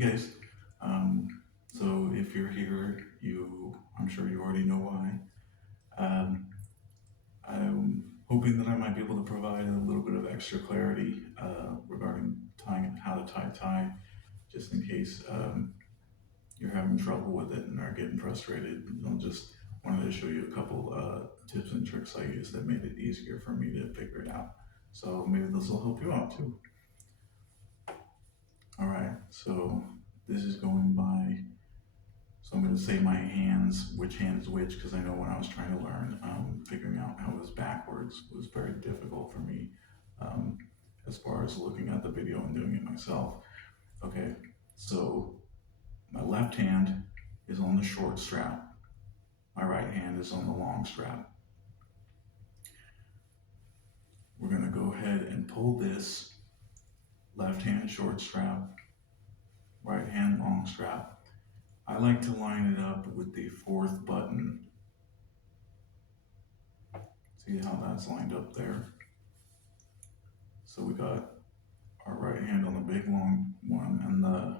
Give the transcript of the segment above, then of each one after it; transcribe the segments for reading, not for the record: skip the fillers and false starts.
guys, um, so if you're here, I'm sure you already know why. Um, I'm hoping that I might be able to provide a little bit of extra clarity regarding tying, how to tie a tie, just in case you're having trouble with it and are getting frustrated. I just wanted to show you a couple tips and tricks I use that made it easier for me to figure it out. So maybe this will help you out too. All right, so this is going by. So I'm going to say my hands, which hand is which, because I know when I was trying to learn, figuring out how it was backwards was very difficult for me, um, as far as looking at the video and doing it myself. Okay, so my left hand is on the short strap. My right hand is on the long strap. We're going to go ahead and pull this left hand short strap, right hand long strap. I like to line it up with the fourth button. See how that's lined up there? So we got our right hand on the big long one and the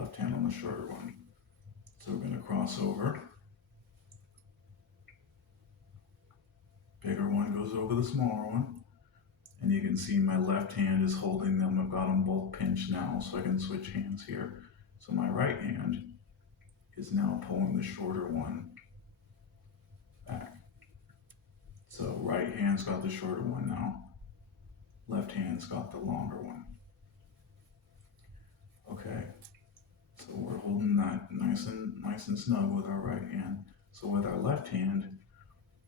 left hand on the shorter one. So we're going to cross over. Bigger one goes over the smaller one. And you can see my left hand is holding them. I've got them both pinched now, so I can switch hands here. So my right hand is now pulling the shorter one back. So right hand's got the shorter one now. Left hand's got the longer one. Okay, so we're holding that nice and snug with our right hand. So with our left hand,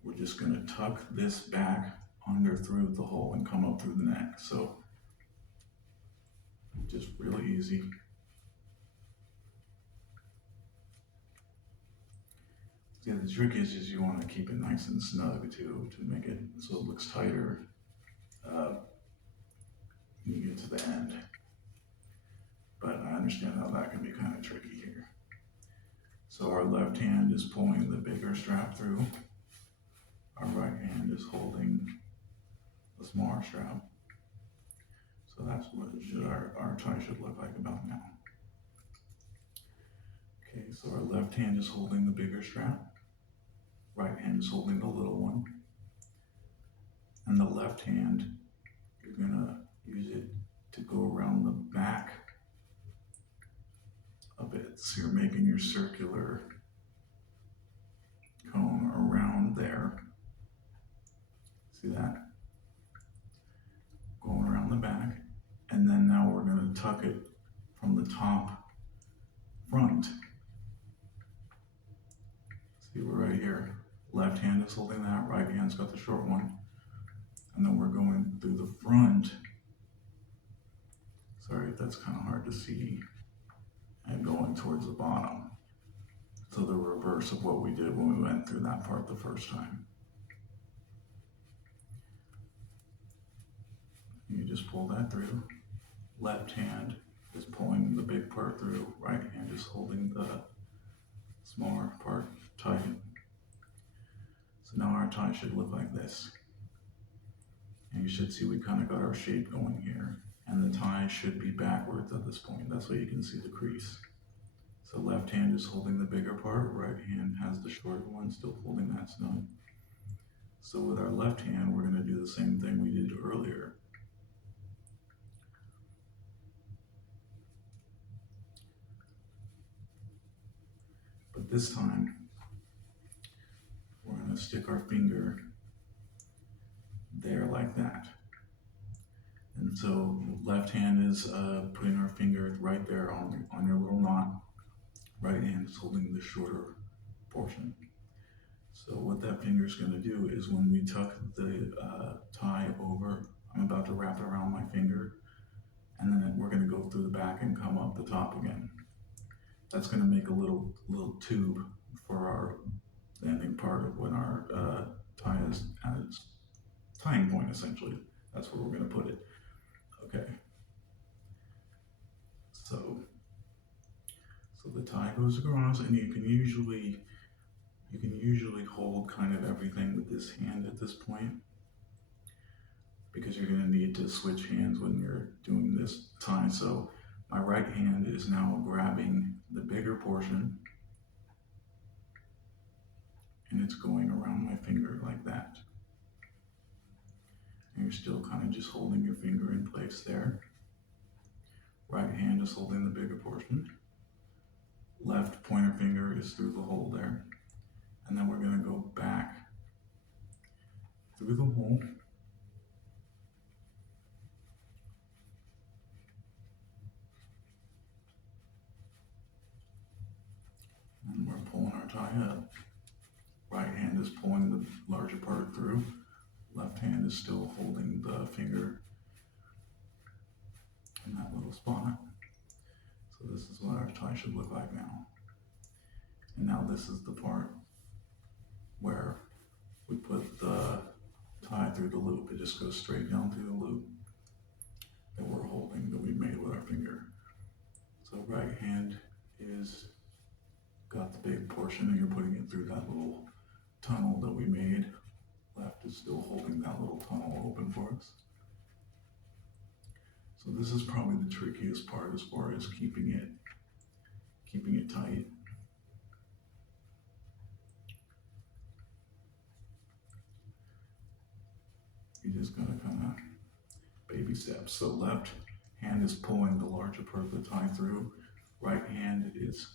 we're just going to tuck this back under through the hole and come up through the neck. So just really easy. Yeah, the trick is you want to keep it nice and snug too, to make it so it looks tighter when you get to the end. But I understand how that can be kind of tricky here. So our left hand is pulling the bigger strap through. Our right hand is holding the smaller strap. So that's what our tie should look like about now. Okay, so our left hand is holding the bigger strap. Right hand is holding the little one. And the left hand, you're gonna use it to go around the back a bit. So you're making your circular cone around there. See that? Going around the back. And then now we're gonna tuck it from the top front. See, we're right here. Left hand is holding that, right hand's got the short one. And then we're going through the front. Sorry, that's kind of hard to see. And going towards the bottom. So the reverse of what we did when we went through that part the first time. You just pull that through. Left hand is pulling the big part through. Right hand is holding the smaller part tight. So now our tie should look like this. And you should see we kind of got our shape going here. And the tie should be backwards at this point. That's why you can see the crease. So left hand is holding the bigger part, right hand has the shorter one, still holding that snug. So with our left hand, we're going to do the same thing we did earlier. But this time, we're going to stick our finger there like that. And so left hand is putting our finger right there on your little knot. Right hand is holding the shorter portion. So what that finger is going to do is when we tuck the tie over, I'm about to wrap it around my finger, and then we're going to go through the back and come up the top again. That's going to make a little tube for our ending part of when our tie is at its tying point, essentially. That's where we're going to put it. Okay. So the tie goes across, and you can usually hold kind of everything with this hand at this point, because you're going to need to switch hands when you're doing this tie. So My right hand is now grabbing the bigger portion and it's going around my finger like that. And you're still kind of just holding your finger in place there. Right hand is holding the bigger portion. Left pointer finger is through the hole there. And then we're going to go back through the hole. And we're pulling our tie up. Right hand is pulling the larger part through. Left hand is still holding the finger in that little spot. So this is what our tie should look like now. And now this is the part where we put the tie through the loop. It just goes straight down through the loop that we're holding, that we made with our finger. So right hand is got the big portion and you're putting it through that little tunnel that we made. Left is still holding that little tunnel open for us. So this is probably the trickiest part as far as keeping it tight. You just gotta kind of baby steps. So left hand is pulling the larger part of the tie through. Right hand is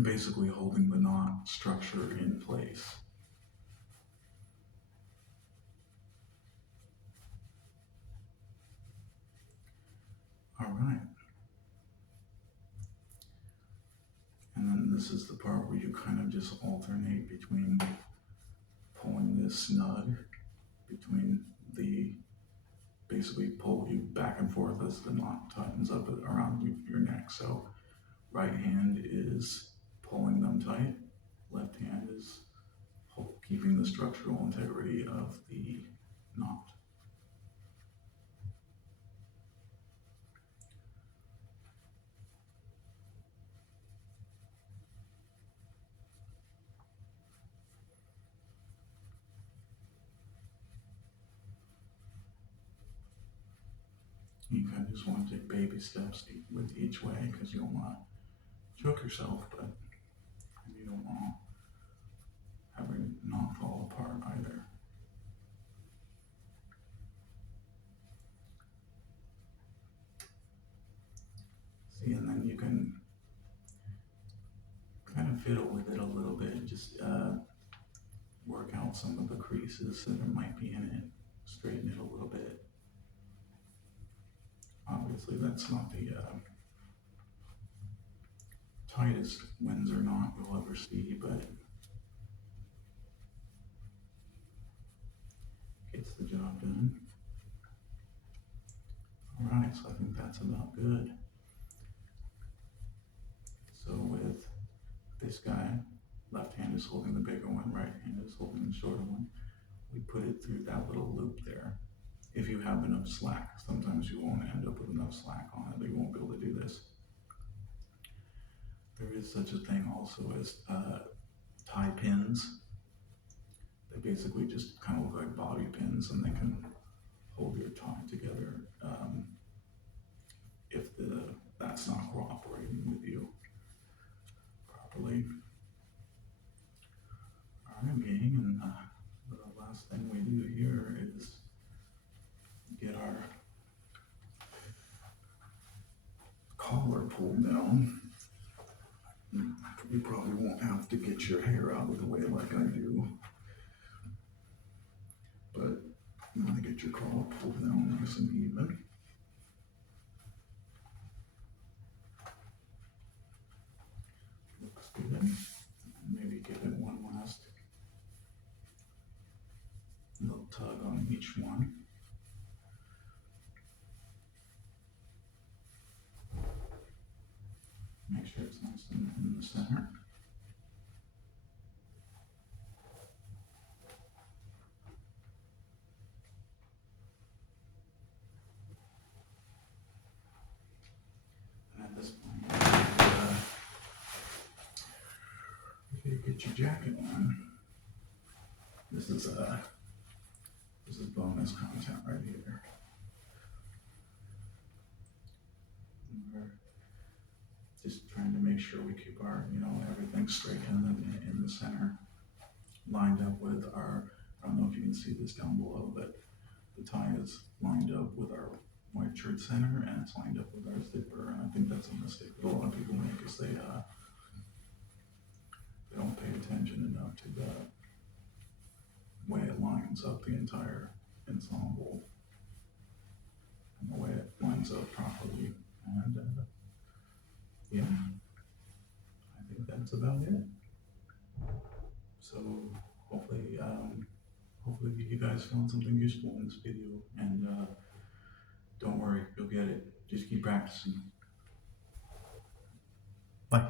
basically holding the knot structure in place. All right. And then this is the part where you kind of just alternate between pulling this snug between the, basically pull you back and forth as the knot tightens up around your neck. So right hand is pulling them tight, left hand is keeping the structural integrity of the knot. You kind of just want to take baby steps with each way because you don't want to choke yourself, but you don't want to have your knot fall apart either. See, and then you can kind of fiddle with it a little bit, just work out some of the creases that there might be in it, straighten it a little bit. Obviously, that's not the tightest Windsor knot you'll ever see, but gets the job done. All right, so I think that's about good. So with this guy, left hand is holding the bigger one, right hand is holding the shorter one. We put it through that little loop there. If you have enough slack, sometimes you won't end up with enough slack on it, but you won't be able to do this. There is such a thing also as tie pins. They basically just kind of look like bobby pins and they can hold your tie together if that's not cooperating with you properly. All right, gang, and the last thing we do here is get our collar pulled down. You probably won't have to get your hair out of the way like I do, but you want to get your collar pulled down nice and even. Looks good. Maybe give it one last little tug on each one. Make sure it's nice and in the center. And at this point, you get your jacket on. This is bonus content right here. sure we keep our, everything straight in the center, lined up with our, I don't know if you can see this down below, but the tie is lined up with our white shirt center, and it's lined up with our zipper. And I think that's a mistake that a lot of people make, is they don't pay attention enough to the way it lines up the entire ensemble and the way it lines up properly. And yeah, I think that's about it. So hopefully you guys found something useful in this video, and don't worry, you'll get it. Just keep practicing. Bye.